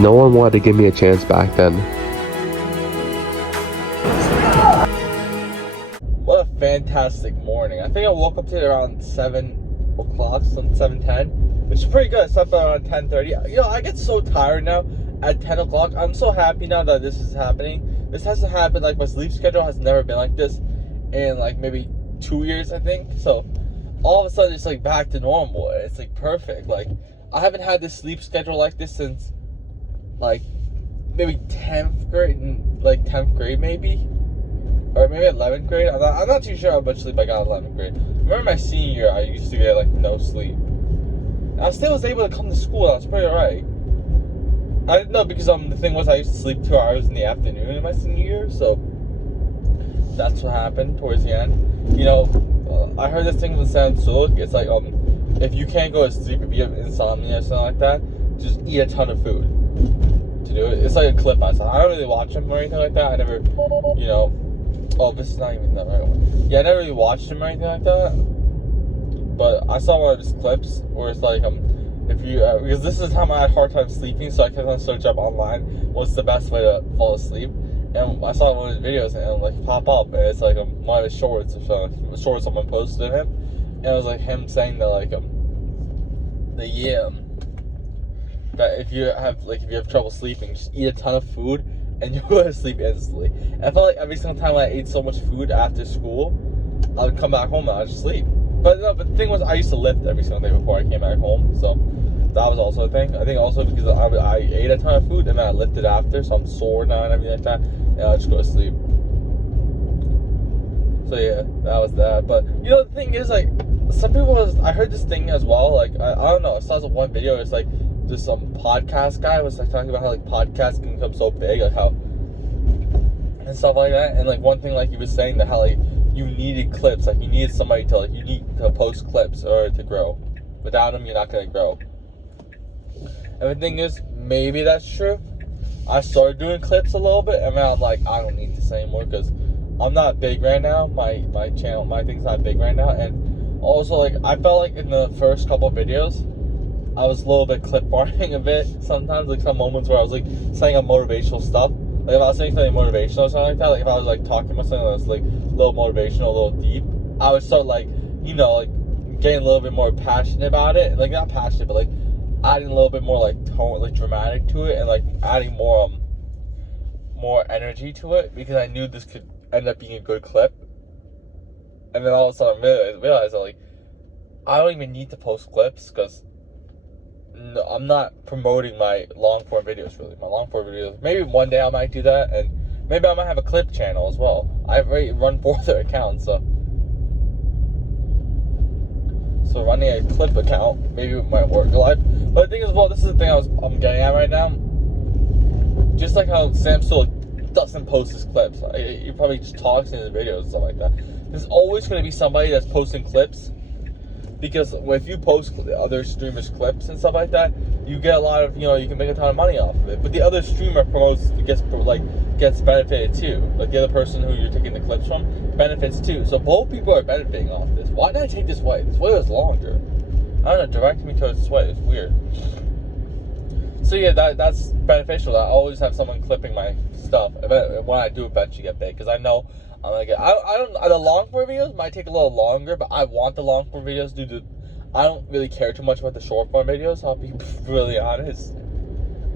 No one wanted to give me a chance back then. What a fantastic morning. I think I woke up today around 7 o'clock, some 7:10, which is pretty good. I slept around 10:30. You know, I get so tired now at 10 o'clock. I'm so happy now that this is happening. This hasn't happened, like, my sleep schedule has never been like this in, like, maybe 2 years, I think. So, all of a sudden, it's, like, back to normal. It's, like, perfect. Like, I haven't had this sleep schedule like this since, like, maybe 10th grade, maybe. Or maybe 11th grade. I'm not too sure how much sleep I got in 11th grade. Remember my senior year, I used to get, like, no sleep. And I still was able to come to school. I was pretty alright. I didn't know because the thing was I used to sleep 2 hours in the afternoon in my senior year. So that's what happened towards the end. You know, I heard this thing with Samsung. It's like, if you can't go to sleep, if you have insomnia or something like that, just eat a ton of food to do it. It's like a clip I saw. I don't really watch them or anything like that. I never, you know. Oh, this is not even the right one. Yeah, I never really watched him or anything like that. But I saw one of his clips where it's like, if you, because this is how I had a hard time sleeping, so I kept on search up online what's the best way to fall asleep. And I saw one of his videos and it like pop up, and it's like one of his shorts, shorts someone posted of him, and it was like him saying that like that if you have trouble sleeping, just eat a ton of food and you'll go to sleep instantly. And I felt like every single time I ate so much food after school, I would come back home and I'd just sleep. But no, but the thing was, I used to lift every single day before I came back home, so that was also a thing. I think also because I ate a ton of food and then I lifted after, so I'm sore now and everything like that, and I just go to sleep. So yeah, that was that. But you know, the thing is, like, some people I heard this thing as well. Like, I don't know. I saw this one video. It's like this podcast guy was like talking about how like podcasts can become so big, like how and stuff like that. And like one thing, like he was saying that how like you needed clips, like you needed somebody to you need to post clips or to grow. Without them, you're not gonna grow. And the thing is, maybe that's true. I started doing clips a little bit, and now I'm like, I don't need this anymore because I'm not big right now. My channel, my thing's not big right now. And also, like, I felt like in the first couple of videos, I was a little bit clip farting a bit sometimes, like some moments where I was like saying motivational stuff. Like if I was saying something motivational or something like that, like if I was like talking about something that was like a little motivational, a little deep, I would start like, you know, like getting a little bit more passionate about it. Like not passionate, but like adding a little bit more like tone, like dramatic to it, and like adding more energy to it, because I knew this could end up being a good clip. And then all of a sudden I realized that like I don't even need to post clips because I'm not promoting my long form videos really. My long form videos, maybe one day I might do that, and maybe I might have a clip channel as well. I've already run 4 other accounts, so running a clip account maybe it might work a lot. But the thing is, well, this is the thing I'm getting at right now. Just like how Sam still doesn't post his clips, he probably just talks in his videos and stuff like that. There's always going to be somebody that's posting clips, because if you post other streamers' clips and stuff like that, you get a lot of, you know, you can make a ton of money off of it. But the other streamer gets benefited too. Like the other person who you're taking the clips from benefits too. So both people are benefiting off this. Why did I take this way? This way was longer. I don't know, directing me towards this way. It's weird. So yeah, that's beneficial. I always have someone clipping my stuff when I do eventually get big, because I know I'm gonna get. The long form videos might take a little longer, but I want the long form videos due to I don't really care too much about the short form videos. I'll be really honest.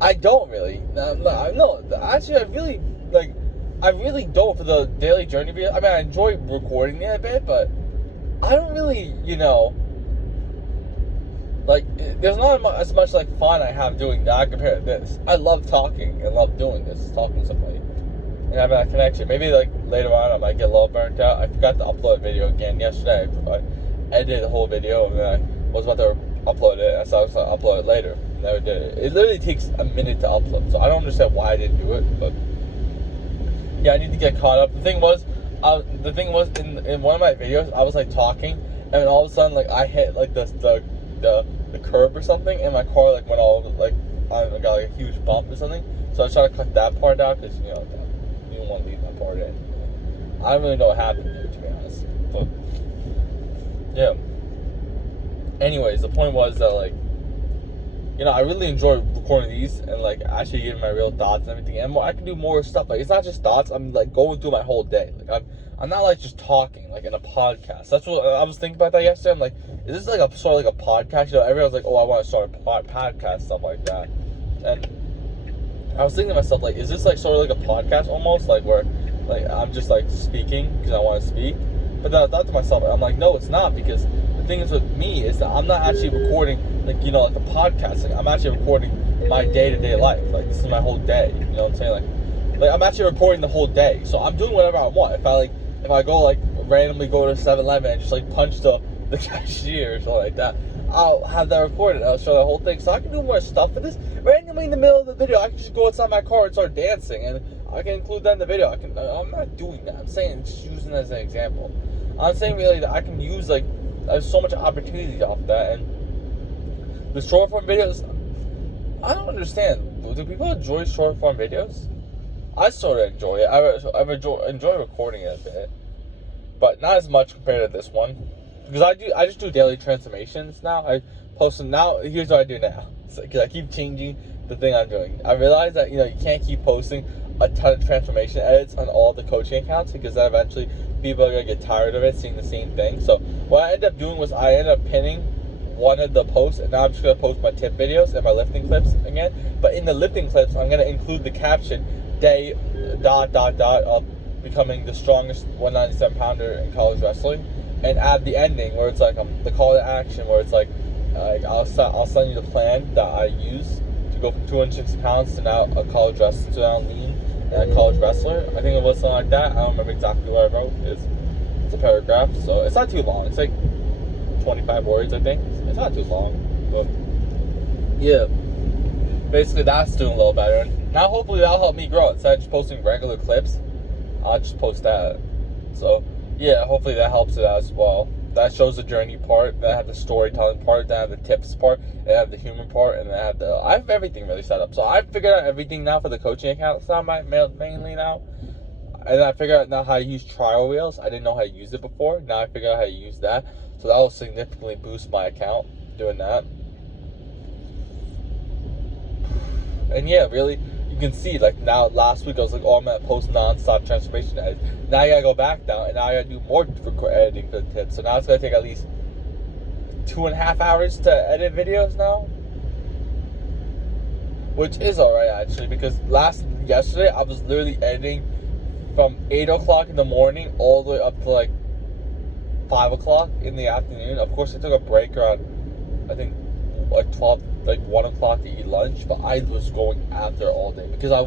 I don't really. No, actually, I really don't for the daily journey video. I mean, I enjoy recording it a bit, but I don't really, you know. Like, there's not as much, like, fun I have doing that compared to this. I love talking and love doing this, talking to somebody. And having that connection. Maybe, like, later on I might get a little burnt out. I forgot to upload a video again yesterday. I edited the whole video, and then I was about to upload it. So I was going to upload it later. Never did it. It literally takes a minute to upload. So I don't understand why I didn't do it, but yeah, I need to get caught up. The thing was in one of my videos, I was, like, talking, and then all of a sudden, like, I hit, like, the curb or something, and my car like went all like I got like a huge bump or something. So I was trying to cut that part out because, you know, you don't want to leave that part in. I don't really know what happened there, to be honest. But yeah. Anyways, the point was that like you know, I really enjoy recording these and like actually giving my real thoughts and everything. And I can do more stuff. Like, it's not just thoughts. I'm like going through my whole day. Like, I'm not like just talking like in a podcast. That's what I was thinking about that yesterday. I'm like, is this like a sort of like a podcast? You know, everyone's like, oh, I want to start a podcast, stuff like that. And I was thinking to myself, like, is this like sort of like a podcast almost, like where like I'm just like speaking because I want to speak? But then I thought to myself, I'm like, no, it's not, because the thing is with me is that I'm not actually recording like, you know, like a podcast. Like, I'm actually recording my day-to-day life. Like, this is my whole day. You know what I'm saying? Like I'm actually recording the whole day. So I'm doing whatever I want. If I go like randomly go to 7-Eleven and just like punch the cashier or something like that, I'll have that recorded. I'll show the whole thing. So I can do more stuff for this. Randomly in the middle of the video, I can just go inside my car and start dancing, and I can include that in the video. I'm not doing that. I'm saying, just using that as an example. I'm saying really that I can use, like, there's so much opportunity off that. And the short form videos, I don't understand. Do people enjoy short form videos? I sort of enjoy it. I enjoy recording it a bit, but not as much compared to this one, because I just do daily transformations now. I post them now. Here's what I do now, because I keep changing the thing I'm doing. I realize that, you know, you can't keep posting a ton of transformation edits on all the coaching accounts, because then eventually people are gonna get tired of it, seeing the same thing. So what I ended up doing was I ended up pinning one of the posts, and now I'm just gonna post my tip videos and my lifting clips again. But in the lifting clips, I'm gonna include the caption day ... of becoming the strongest 197 pounder in college wrestling, and add the ending where it's like the call to action, where it's like I'll send you the plan that I use to go from 260 pounds to now a college wrestler, to now lean and a college wrestler. I think it was something like that. I don't remember exactly what I wrote. It's a paragraph, so it's not too long. It's like 25 words, I think. It's not too long, but yeah. Basically, that's doing a little better. And now, hopefully, that'll help me grow. Instead of just posting regular clips, I'll just post that. So, yeah, hopefully that helps it as well. That shows the journey part. Then I have the storytelling part. Then I have the tips part. Then I have the human part. And then I have everything really set up. So I've figured out everything now for the coaching accounts now, mainly now. And I figured out now how to use trial wheels. I didn't know how to use it before. Now I figured out how to use that. So that will significantly boost my account doing that. And yeah, really, you can see, like, now last week I was like, oh, I'm gonna post non-stop transformation edits. Now I gotta go back now, and now I gotta do more editing for the tips. So now it's gonna take at least 2.5 hours to edit videos now, which is alright actually, because yesterday I was literally editing from 8 o'clock in the morning all the way up to like 5 o'clock in the afternoon. Of course, I took a break around, I think, like 1 o'clock to eat lunch, but I was going after all day, because I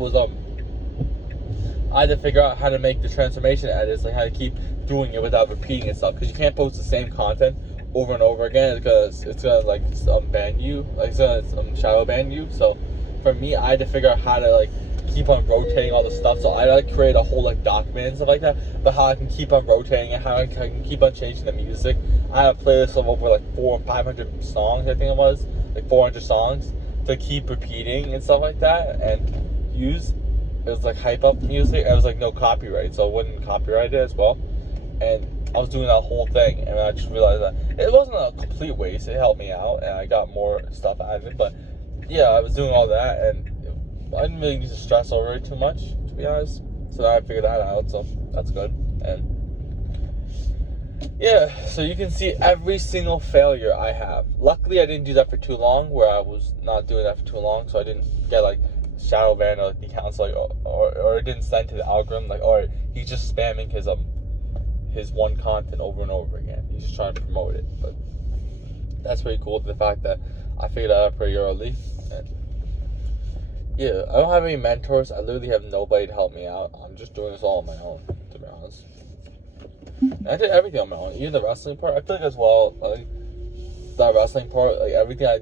had to figure out how to make the transformation edits, like how to keep doing it without repeating itself, because you can't post the same content over and over again, because it's gonna like ban you, like it's gonna shadow ban you. So for me, I had to figure out how to like keep on rotating all the stuff. So I like create a whole like document and stuff like that, but how I can keep on rotating it, how I can keep on changing the music. I have a playlist of over like 400 or 500 songs, I think it was like 400 songs to keep repeating and stuff like that, and use. It was like hype up music, and it was like no copyright, so I wouldn't copyright it as well. And I was doing that whole thing, and I just realized that it wasn't a complete waste. It helped me out, and I got more stuff out of it. But yeah, I was doing all that, and I didn't really need to stress over it too much, to be honest. So now I figured that out, so that's good. And yeah, so you can see every single failure I have. Luckily, I didn't do that for too long, where I was not doing that for too long, so I didn't get like shadow ban or like the accounts, like, or it didn't send to the algorithm like, oh, he's just spamming his one content over and over again. He's just trying to promote it. But that's pretty cool, the fact that I figured that out pretty early. And yeah, I don't have any mentors. I literally have nobody to help me out. I'm just doing this all on my own, to be honest. And I did everything on my own, even the wrestling part. I feel like as well, like that wrestling part, like everything I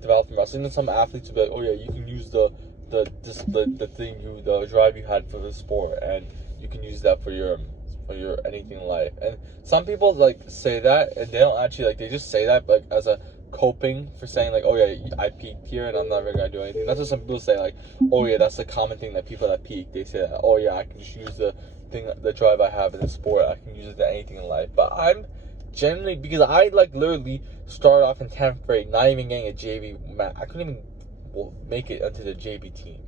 developed from wrestling. Then some athletes would be like, oh yeah, you can use the drive you had for the sport, and you can use that for your anything in life. And some people like say that, and they don't actually, like, they just say that like as a coping for saying like, oh yeah, I peaked here and I'm never gonna do anything. That's what some people say, like, oh yeah, that's the common thing that people that peak, they say that, oh yeah, I can just use the drive I have in the sport, I can use it to anything in life. But I'm generally, because I like literally started off in 10th grade not even getting a JV match. I couldn't even will make it onto the JV team.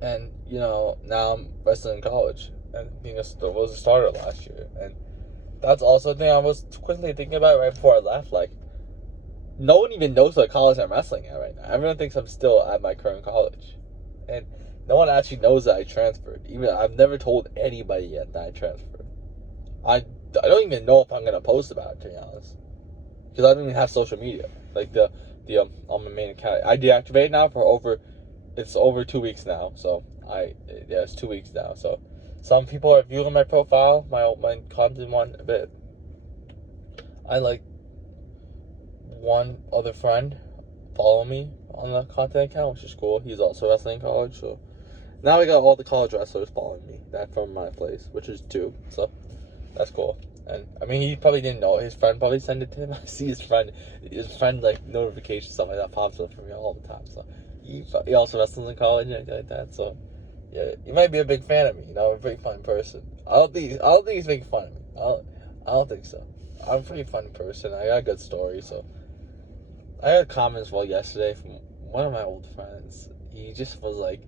And, now I'm wrestling in college. And being was a starter last year. And that's also a thing I was quickly thinking about right before I left. Like, no one even knows what college I'm wrestling at right now. Everyone thinks I'm still at my current college. And no one actually knows that I transferred. Even I've never told anybody yet that I transferred. I don't even know if I'm going to post about it, to be honest. Because I don't even have social media. Like, on my main account. I deactivated now for it's over 2 weeks now. So, it's 2 weeks now. So, some people are viewing my profile, my content one a bit. I like one other friend follow me on the content account, which is cool. He's also wrestling in college. So, now we got all the college wrestlers following me. That from my place, which is 2. So, that's cool. And I mean, he probably didn't know. His friend probably sent it to him. I see his friend like notifications, stuff like that pops up for me all the time. So he also wrestles in college and anything like that. So yeah, he might be a big fan of me. I'm a pretty funny person. I don't think he's making fun of me. I don't think so. I'm a pretty funny person. I got a good story. So I got comments yesterday from one of my old friends. He just was like,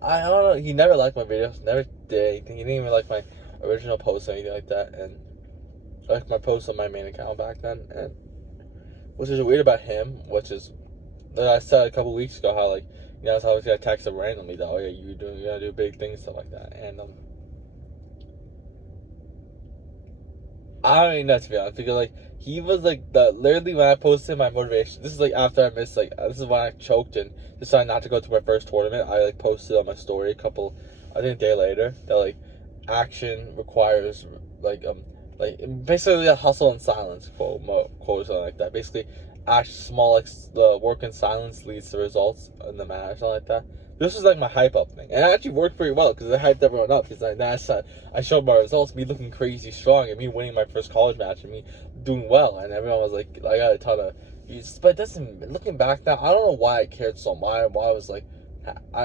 I don't know. He never liked my videos. Never did anything. He didn't even like my original post or anything like that, and like my post on my main account back then, and which is weird about him, which is that I said a couple weeks ago how how I was gonna text him randomly that, oh yeah, you're gonna do big things, stuff like that, and I don't even know, to be honest, because he was literally when I posted my motivation, this is after I missed this is when I choked and decided not to go to my first tournament. I posted on my story I think a day later that action requires basically a hustle in silence quote or something like that. Basically, the work in silence leads to results in the match, something like that. This was my hype up thing, and it actually worked pretty well because I hyped everyone up. Because I showed my results, me looking crazy strong, and me winning my first college match, and me doing well, and everyone was like, I got a ton of views. But looking back now, I don't know why I cared so much. Why I was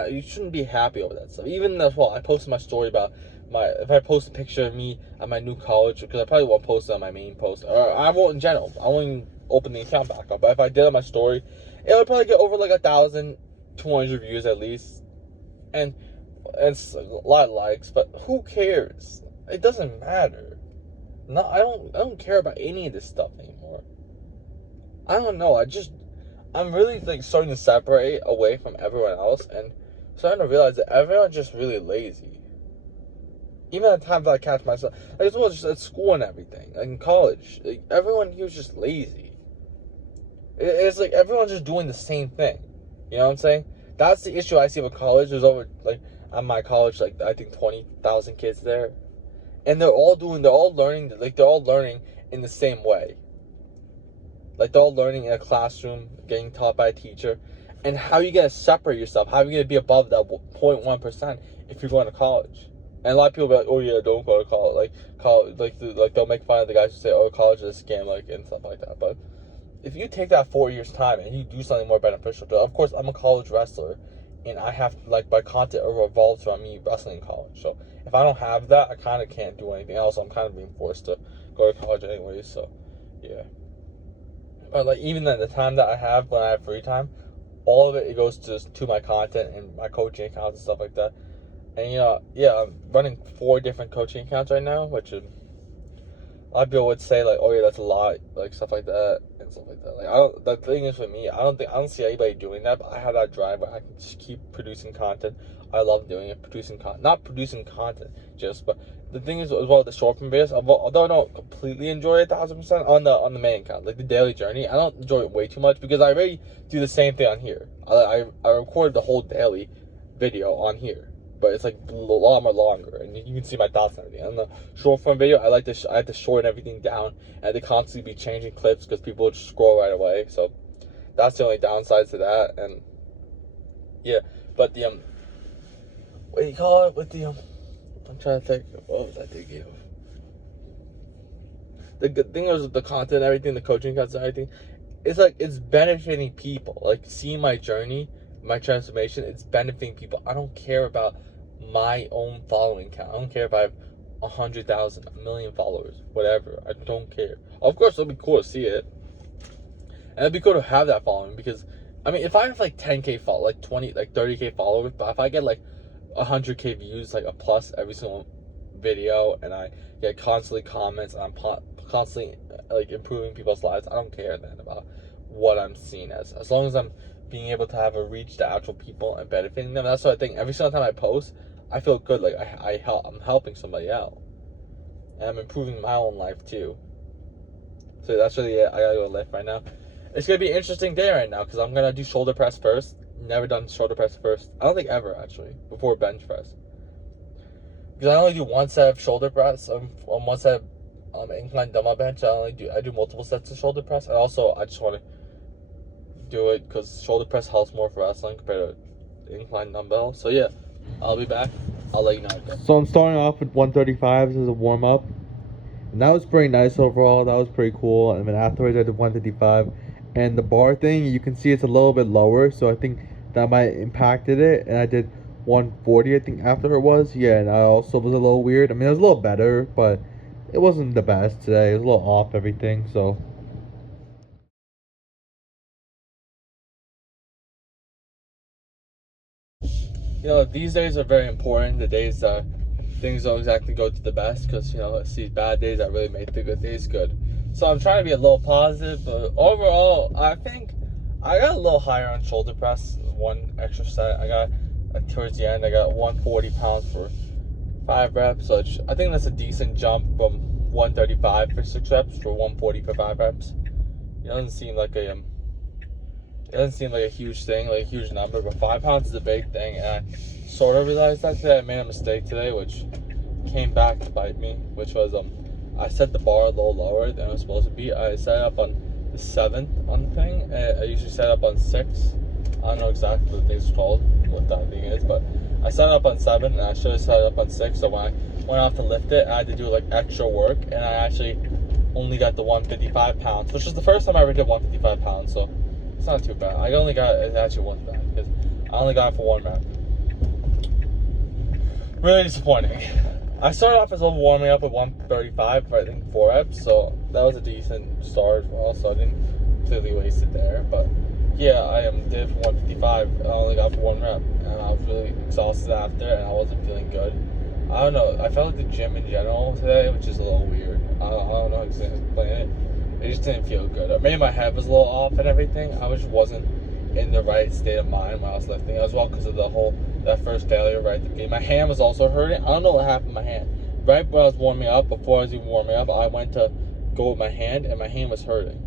you shouldn't be happy over that stuff. Even as well, I posted my story about if I post a picture of me at my new college, because I probably won't post it on my main post, or I won't in general. I won't even open the account back up. But if I did on my story, it would probably get over 1,200 views at least, and it's a lot of likes. But who cares? It doesn't matter. No, I don't care about any of this stuff anymore. I don't know. I'm really starting to separate away from everyone else, and starting to realize that everyone's just really lazy. Even at the time that I catch myself, as well, just at school and everything, in college, everyone here was just lazy. It's everyone's just doing the same thing. You know what I'm saying? That's the issue I see with college. There's over at my college, I think 20,000 kids there, and they're all learning in the same way. They're all learning in a classroom, getting taught by a teacher. And how are you gonna separate yourself? How are you gonna be above that 0.1% if you're going to college? And a lot of people be like, oh yeah, don't go to college. They'll make fun of the guys who say, oh, college is a scam, and stuff like that. But if you take that 4 years time and you do something more beneficial to it, of course, I'm a college wrestler, and I have my content revolves around me wrestling in college. So if I don't have that, I kind of can't do anything else. I'm kind of being forced to go to college anyway. So yeah. But even then, the time that I have when I have free time, all of it goes to my content and my coaching accounts and stuff like that. And I'm running 4 different coaching accounts right now, which a lot of people would say oh yeah, that's a lot, stuff like that and stuff like that. The thing is with me, I don't see anybody doing that, but I have that drive where I can just keep producing content. I love doing it, not producing content but the thing is as well, the short form videos, although I don't completely enjoy it 1,000% on the main account, the daily journey, I don't enjoy it way too much because I already do the same thing on here. I record the whole daily video on here, but it's a lot more longer, and you can see my thoughts and everything. On the short form video, I have to shorten everything down, and I have to constantly be changing clips because people just scroll right away. So that's the only downside to that. And yeah, but what do you call it with I'm trying to think, what was I thinking of? The good thing is with the content, everything, the coaching content, everything, it's benefiting people. Seeing my journey, my transformation, it's benefiting people. I don't care about my own following count. I don't care if I have 100,000, 1 million followers, whatever. I don't care. Of course, it'll be cool to see it. And it'd be cool to have that following because, I mean, if I have like 10K follow, like 20, like 30K followers, but if I get like 100K views, like a plus every single video, and I get constantly comments, and I'm constantly like improving people's lives, I don't care then about what I'm seen as long as I'm being able to have a reach to actual people and benefiting them. That's what I think. Every single time I post, I feel good, like I'm helping somebody out, and I'm improving my own life too. So that's really it. I gotta go lift right now. It's gonna be an interesting day right now because I'm gonna do shoulder press first. Never done shoulder press first. I don't think ever actually before bench press. Because I only do one set of shoulder press on one set of incline dumbbell bench. I do multiple sets of shoulder press. And also I just want to do it because shoulder press helps more for wrestling compared to incline dumbbell. So yeah, I'll be back. I'll let you know again. So I'm starting off with 135 as a warm up. And that was pretty nice overall. That was pretty cool. And then afterwards I did 155. And the bar thing, you can see it's a little bit lower. So I think that might impacted it. And I did 140, I think, after it was. Yeah, and I also was a little weird. I mean, it was a little better, but it wasn't the best today. It was a little off everything, so. You know, these days are very important. The days things don't exactly go to the best because, you know, it's these bad days that really make the good days good. So I'm trying to be a little positive, but overall, I think I got a little higher on shoulder press. One extra set. I got, towards the end, I got 140 pounds for 5 reps. So I think that's a decent jump from 135 for 6 reps for 140 for 5 reps. It doesn't seem like a huge thing, like a huge number, but 5 pounds is a big thing. And I sort of realized that today. I made a mistake today, which came back to bite me, which was I set the bar a little lower than it was supposed to be. I set it up on the 7th on the thing. And I usually set it up on 6. I don't know exactly what the thing's called, what that thing is, but I set it up on 7 and I should have set it up on 6. So when I went off to lift it, I had to do like extra work, and I actually only got the 155 pounds, which is the first time I ever did 155 pounds. So it's not too bad. I only got it actually wasn't bad because I only got it for 1 rep. Really disappointing. I started off as well warming up with 135 for I think 4 reps, so that was a decent start as well. So I didn't completely waste it there, but yeah, I did for 155. I only got for 1 rep, and I was really exhausted after, and I wasn't feeling good. I don't know. I felt like the gym in general today, which is a little weird. I don't know how to explain it. It just didn't feel good. Maybe my head was a little off and everything. I just wasn't in the right state of mind when I was lifting as well because of that first failure right at the beginning. My hand was also hurting. I don't know what happened to my hand. Right when I was warming up, before I was even warming up, I went to go with my hand, and my hand was hurting.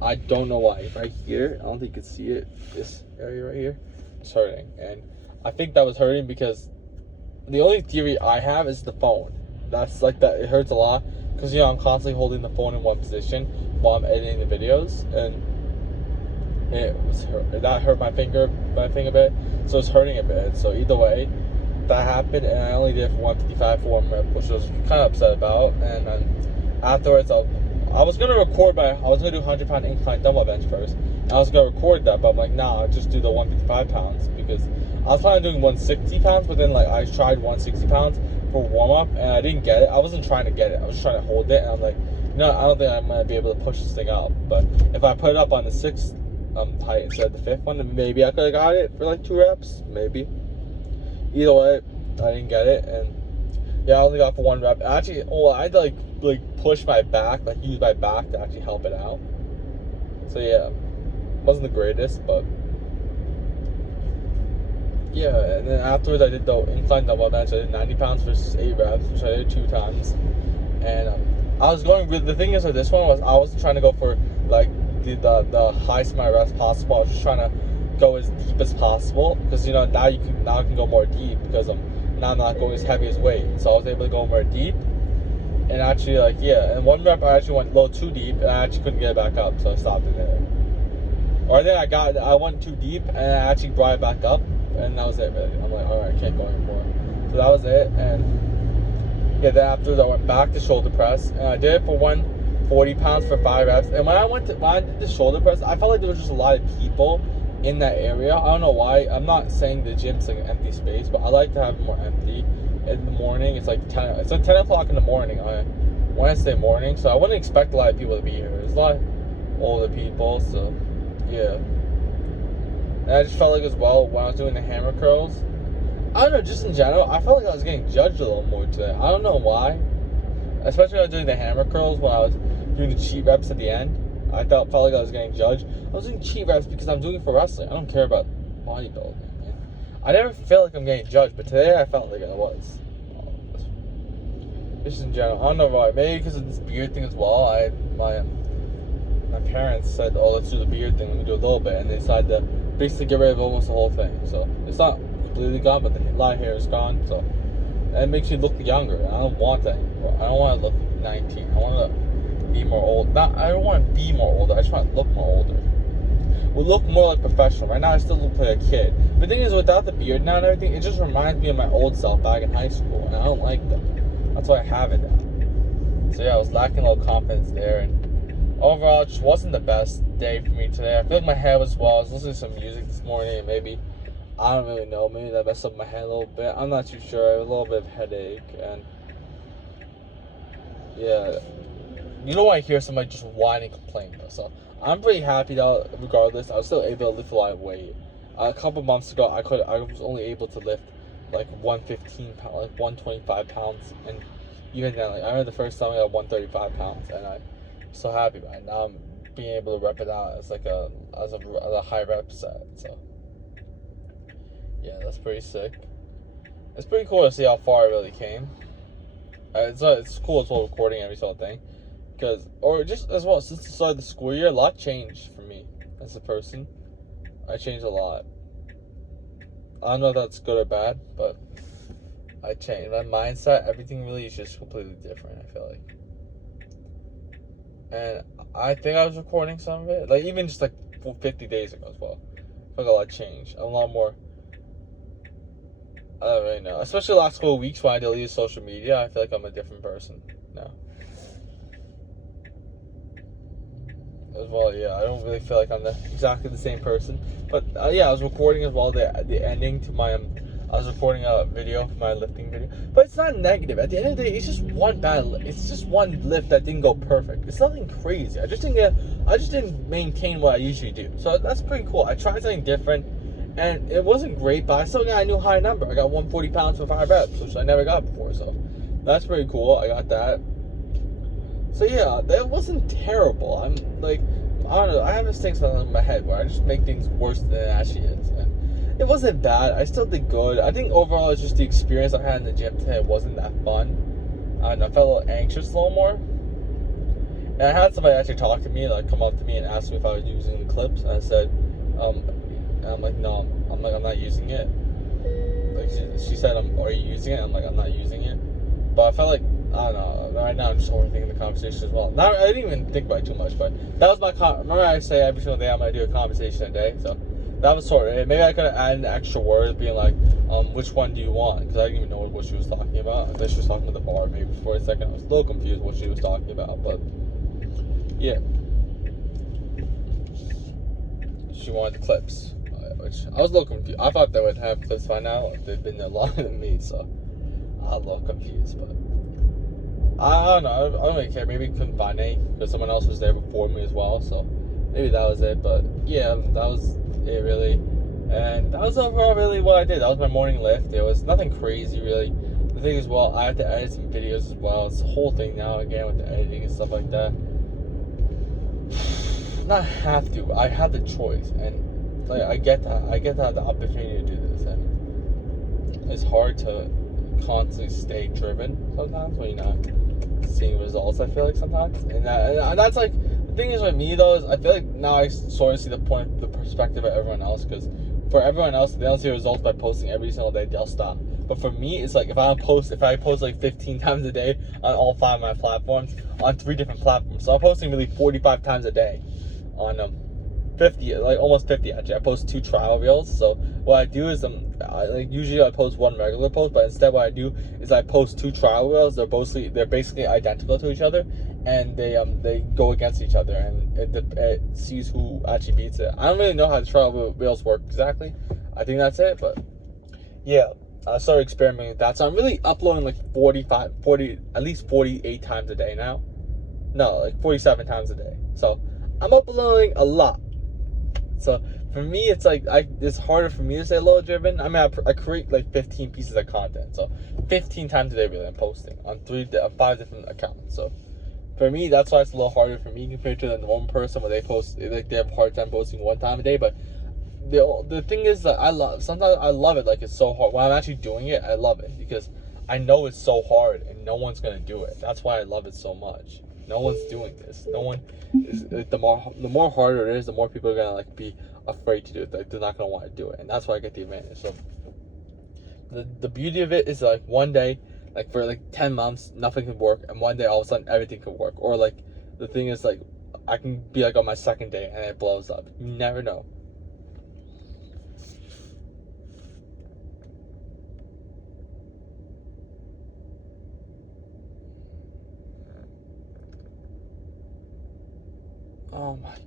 I don't know why. Right here, I don't think you can see it. This area right here, it's hurting, and I think that was hurting because the only theory I have is the phone. That's like that. It hurts a lot because, you know, I'm constantly holding the phone in one position while I'm editing the videos, and that hurt my finger a bit, so it's hurting a bit. So either way, that happened, and I only did for 155 for 1 rep, which I was kind of upset about. And then afterwards, I was gonna record I was gonna do 100-pound incline dumbbell bench first. I was gonna record that, but I'm like, nah, I'll just do the 155 pounds because I was planning on doing 160 pounds, but then like I tried 160 pounds for warm up and I didn't get it. I wasn't trying to get it. I was trying to hold it, and I'm like, no, I don't think I'm gonna be able to push this thing up. But if I put it up on the 6th height instead of the 5th one, then maybe I could have got it for like 2 reps, maybe. Either way, I didn't get it, and yeah, I only got for 1 rep. Actually, I had to like push my back, like use my back to actually help it out. So yeah, wasn't the greatest, but yeah. And then afterwards, I did the incline dumbbell bench. I did 90 pounds for 8 reps, which I did 2 times. And I was going with the thing is with this one was I wasn't trying to go for like the highest amount of reps possible. I was just trying to go as deep as possible because, you know, now I can go more deep because now I'm not going as heavy as weight. So I was able to go more deep, and actually like yeah. And 1 rep I actually went a little too deep, and I actually couldn't get it back up, so I stopped it there. Or I think I went too deep, and I actually brought it back up, and that was it really. I'm like, alright, I can't go anymore. So that was it, and yeah. Then afterwards I went back to shoulder press, and I did it for 140 pounds for 5 reps. And when I did the shoulder press, I felt like there was just a lot of people in that area. I don't know why. I'm not saying the gym's like an empty space, but I like to have it more empty in the morning. It's like 10 o'clock in the morning on a Wednesday morning, so I wouldn't expect a lot of people to be here. There's a lot older people. So yeah, and I just felt like as well when I was doing the hammer curls. I don't know, just in general, I felt like I was getting judged a little more today. I don't know why. Especially when I was doing the hammer curls, when I was doing the cheat reps at the end. I felt like I was getting judged. I was doing cheat reps because I'm doing it for wrestling. I don't care about bodybuilding, man. I never feel like I'm getting judged, but today I felt like I was. Just in general. I don't know why. Maybe because of this beard thing as well. My parents said, oh, let's do the beard thing. Let me do a little bit. And they decided to basically get rid of almost the whole thing. So it's not completely gone, but a lot of hair is gone. So and it makes you look younger. I don't want that anymore. I don't want to look 19. I want to be more old. I don't want to be more older. I just want to look more older. We'll look more like professional. Right now, I still look like a kid. But the thing is, without the beard now and everything, it just reminds me of my old self back in high school, and I don't like that. That's why I have it now. So yeah, I was lacking a little confidence there, and overall, it just wasn't the best day for me today. I feel like my head was well. I was listening to some music this morning, and maybe, I don't really know, maybe that messed up my head a little bit. I'm not too sure. I have a little bit of headache, and yeah, you don't want to hear somebody just whine and complain though. So I'm pretty happy that regardless, I was still able to lift a lot of weight. A couple months ago, I was only able to lift like 115 pounds, like 125 pounds, and even then, like I remember the first time I got 135 pounds, and I'm so happy about it. Now I'm being able to rep it out as like a high rep set. So yeah, that's pretty sick. It's pretty cool to see how far I really came. It's cool as well recording every single thing, or just as well since the start of the school year, a lot changed for me as a person. I changed a lot. I don't know if that's good or bad, but I changed. My mindset, everything really is just completely different, I feel like. And I think I was recording some of it, like even just like 50 days ago as well. I feel like a lot changed. A lot more, I don't really know. Especially the last couple of weeks when I deleted social media, I feel like I'm a different person now. As well, yeah, I don't really feel like I'm exactly the same person. But yeah, I was recording as well the ending to my I was recording a video for my lifting video, but it's not negative. At the end of the day, it's just it's just one lift that didn't go perfect. It's nothing crazy. I just didn't maintain what I usually do. So that's pretty cool. I tried something different, and it wasn't great, but I still got a new high number. I got 140 pounds for 5 reps, which I never got before. So that's pretty cool. I got that. So yeah, that wasn't terrible. I'm like, I don't know, I have this thing in my head where I just make things worse than it actually is. And it wasn't bad. I still did good. I think overall it's just the experience I had in the gym today wasn't that fun. I felt a little anxious a little more. And I had somebody actually talk to me, like come up to me and ask me if I was using the clips. And I said, and I'm like, no, I'm not using it. Like she said, are you using it? I'm like, I'm not using it. But I felt like, I don't know, right now I'm just overthinking the conversation as well. I didn't even think about it too much, but that was my remember I say every single day I'm going to do a conversation a day, so that was sort of it. Maybe I could have added extra words being like, which one do you want? Because I didn't even know what she was talking about. I thought she was talking about the bar maybe for a second. I was a little confused what she was talking about, but yeah. She wanted the clips, which I was a little confused. I thought they would have clips by now. They've been there longer than me, so I was a little confused, but I don't know. I don't really care. Maybe couldn't find any because someone else was there before me as well. So maybe that was it. But yeah, that was it really. And that was overall really what I did. That was my morning lift. There was nothing crazy really. The thing is, well, I have to edit some videos as well. It's the whole thing now again with the editing and stuff like that. Not have to. I have the choice, and like I get that. I get to have the opportunity to do this, and it's hard to constantly stay driven sometimes when you're not seeing results. I feel like sometimes, and that's like the thing is with me though is I feel like now I sort of see the perspective of everyone else, because for everyone else they don't see results by posting every single day, they'll stop. But for me, it's like if I post like 15 times a day on all 5 of my platforms, on 3 different platforms, so I'm posting really 45 times a day on 50, like almost 50 actually. I post 2 trial reels. So what I do is usually I post 1 regular post, but instead what I do is I post 2 trial reels. They're basically identical to each other, and they go against each other, and it sees who actually beats it. I don't really know how the trial reels work exactly. I think that's it, but yeah, I started experimenting with that. So I'm really uploading like 40 at least 48 times a day now. No, like 47 times a day. So I'm uploading a lot. So for me, it's like it's harder for me to say low driven. I mean, I create like 15 pieces of content, so 15 times a day really I'm posting on 5 different accounts. So for me, that's why it's a little harder for me compared to the normal person where they post like they have a hard time posting 1 time a day. But the thing is that sometimes I love it, like it's so hard. When I'm actually doing it, I love it because I know it's so hard and no one's gonna do it. That's why I love it so much. No one's doing this. No one is. The more harder it is, the more people are gonna like be afraid to do it. Like they're not gonna want to do it, and that's why I get the advantage. So the beauty of it is like one day, like for like 10 months, nothing can work, and one day all of a sudden everything can work. Or like the thing is like I can be like on my second day and it blows up. You never know. Oh my god.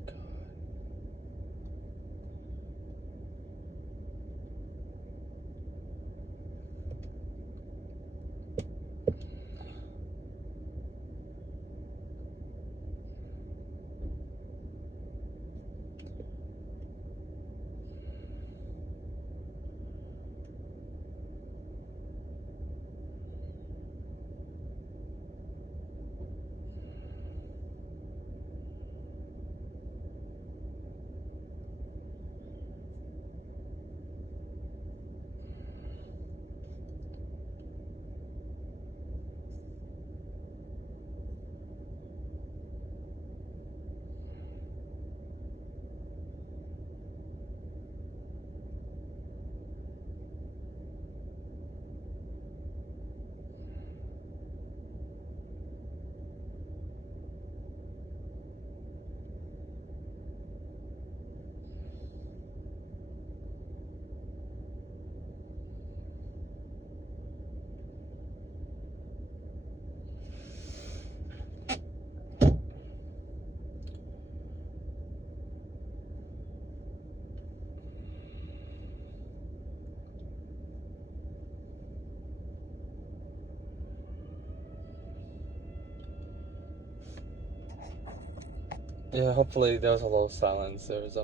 Yeah, hopefully there was a little silence. There was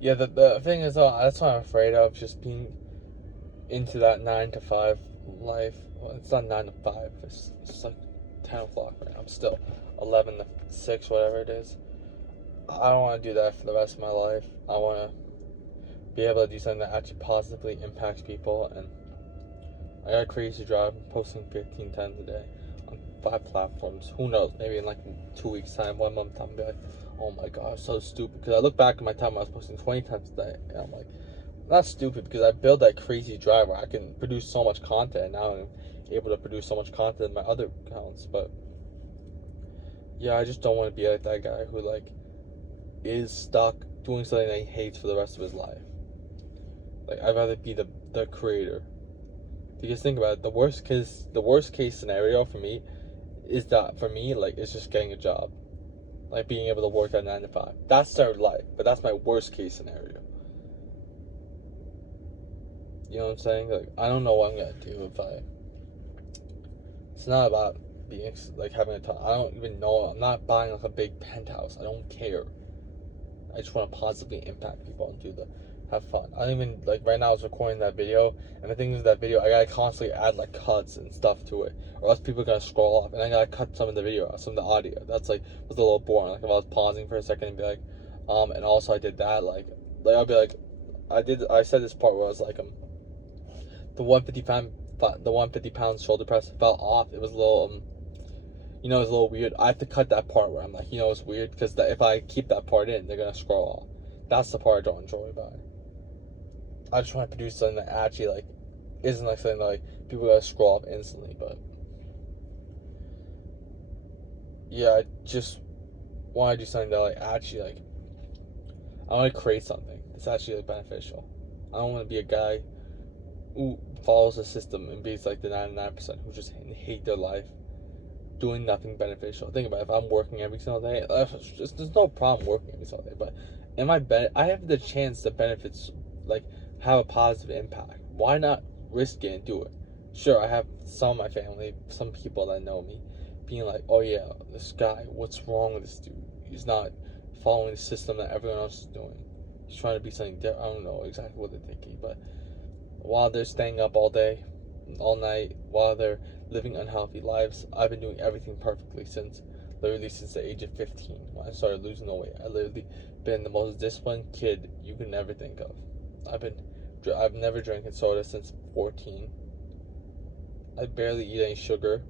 yeah, the thing is that's what I'm afraid of, just being into that 9 to 5 life. Well, it's not 9 to 5. It's like 10 o'clock right now. I'm still 11 to 6, whatever it is. I don't want to do that for the rest of my life. I want to be able to do something that actually positively impacts people. And I got a crazy drive. I'm posting 15 times a day on 5 platforms. Who knows? Maybe in like 2 weeks' time, 1 month time, I'll be like, oh my god, I'm so stupid. Because I look back at my time when I was posting 20 times a day, and I'm like, not stupid, because I built that crazy drive where I can produce so much content, and now I'm able to produce so much content in my other accounts. But yeah, I just don't want to be like that guy who like is stuck doing something that he hates for the rest of his life. Like I'd rather be the creator. Because think about it, the worst case scenario for me is that for me like it's just getting a job, like being able to work at 9 to 5. That's their life, but that's my worst case scenario. You know what I'm saying? Like I don't know what I'm gonna do if I. It's not about being like having a ton. I don't even know. I'm not buying like a big penthouse. I don't care. I just want to positively impact people and have fun. I don't even like right now I was recording that video, and the thing is that video I gotta constantly add like cuts and stuff to it, or else people are gonna scroll off, and I gotta cut some of the video out, some of the audio. That's like was a little boring. Like if I was pausing for a second and be like, and also I did that like I'll be like, I said this part where I was like the 150 pound shoulder press fell off. It was a little it was a little weird. I have to cut that part where I'm like, it's weird because if I keep that part in, they're gonna scroll off. That's the part I don't enjoy about it. I just want to produce something that actually like isn't like something that like people gotta scroll off instantly. But yeah, I just want to do something that like actually like I want to create something that's actually like beneficial. I don't want to be a guy who follows the system and be like the 99% who just hate their life doing nothing beneficial. Think about it, if I'm working every single day, there's no problem working every single day, but I have the chance to benefits, like have a positive impact. Why not risk it and do it? Sure, I have some of my family, some people that know me, being like, oh yeah, this guy, what's wrong with this dude? he's not following the system that everyone else is doing. He's trying to be something different. I don't know exactly what they're thinking, but while they're staying up all day, all night, while they're living unhealthy lives, I've been doing everything perfectly since the age of 15 when I started losing the weight. I literally been the most disciplined kid you can never think of. I've never drank soda since 14. I barely eat any sugar,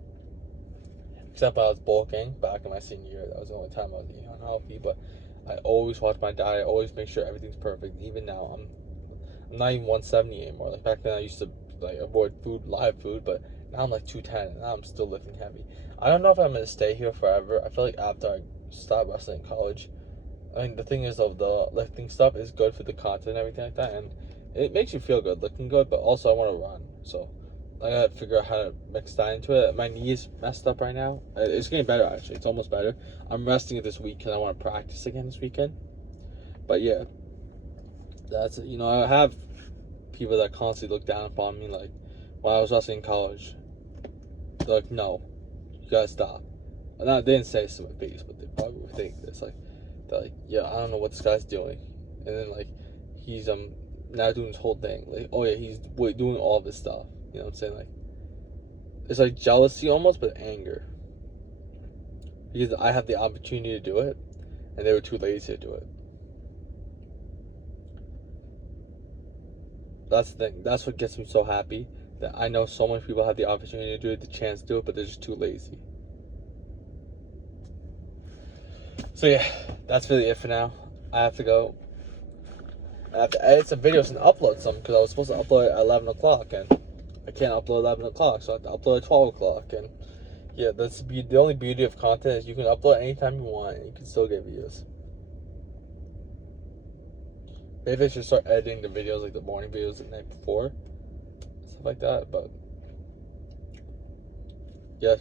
except when I was bulking back in my senior year. That was the only time I was eating unhealthy. But I always watch my diet. I always make sure everything's perfect. Even now, I'm not even 170 anymore. Like back then, I used to like avoid live food, but now I'm like 210, and now I'm still lifting heavy. I don't know if I'm gonna stay here forever. I feel like after I stop wrestling in college, I mean the thing is though, the lifting stuff is good for the content and everything like that, and it makes you feel good, looking good. But also I want to run, so I gotta figure out how to mix that into it. My knee is messed up right now. It's getting better actually. It's almost better. I'm resting it this week because I want to practice again this weekend. But yeah, that's it. You know, I have people that constantly look down upon me. Like when I was wrestling in college, they're like, "No, you gotta stop." And they didn't say this to my face, but they probably were thinking this. Like they're like, "Yeah, I don't know what this guy's doing," and then like he's now doing this whole thing. Like, oh yeah, he's doing all this stuff. You know what I'm saying? Like, it's like jealousy almost, but anger. Because I have the opportunity to do it, and they were too lazy to do it. That's the thing. That's what gets me so happy. That I know so many people have the opportunity to do it, the chance to do it, but they're just too lazy. So yeah, that's really it for now. I have to go. I have to edit some videos and upload some because I was supposed to upload at 11 o'clock, and I can't upload 11 o'clock, so I have to upload at 12 o'clock. And yeah, the only beauty of content is you can upload anytime you want and you can still get views. Maybe I should start editing the videos, like the morning videos the night before, stuff like that. But yeah,